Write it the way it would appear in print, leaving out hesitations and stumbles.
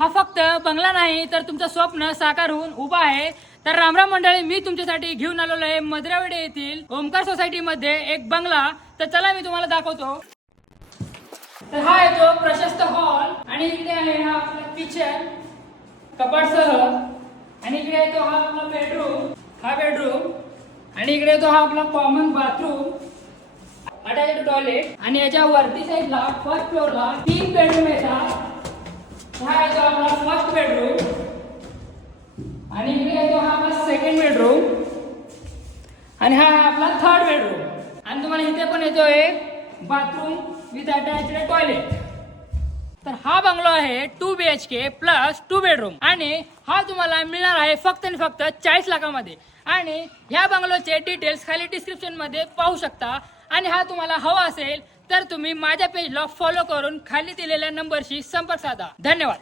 हा फक्त बंगला नाही तर तुमचं स्वप्न साकार होऊन उभा आहे। तर रामराम मंडळी, मी तुमच्यासाठी घेऊन आलेलो आहे मद्रावडे येथील ओमकार सोसायटी मध्ये एक बंगला। तर चला मी तुम्हाला दाखवतो। तर हा आहे तो प्रशस्त हॉल आणि इकडे आहे हा आपला किचन कपाटसह आणि इकडे आहे तो हा आपला बेडरूम आणि इकडे तो हा आपला कॉमन बाथरूम अटॅच्ड टॉयलेट आणि याच्या वरती साईडला फर्स्ट फ्लोअरला 3 बेडरूम येतात। हा आहे तो आपला फर्स्ट बेडरूम आणि इकडे आहे तो हा आपला सेकंड बेडरूम आणि हा आहे आपला थर्ड बेडरूम आणि तुम्हाला इथे पण येतोय बाथरूम विथ अटॅच्ड टॉयलेट। तर हा बंगलो आहे 2 BHK प्लस 2 बेडरूम आणि हा तुम्हाला मिळणार आहे फक्त आणि फक्त 40 लाखामध्ये। आणि ह्या बंगलोचे डिटेल्स खाली डिस्क्रिप्शन मध्ये पाहू शकता आणि हा तुम्हाला हवा असेल तर तुम्ही माझ्या पेजला फॉलो करून खाली दिलेल्या नंबरशी संपर्क साधा। धन्यवाद।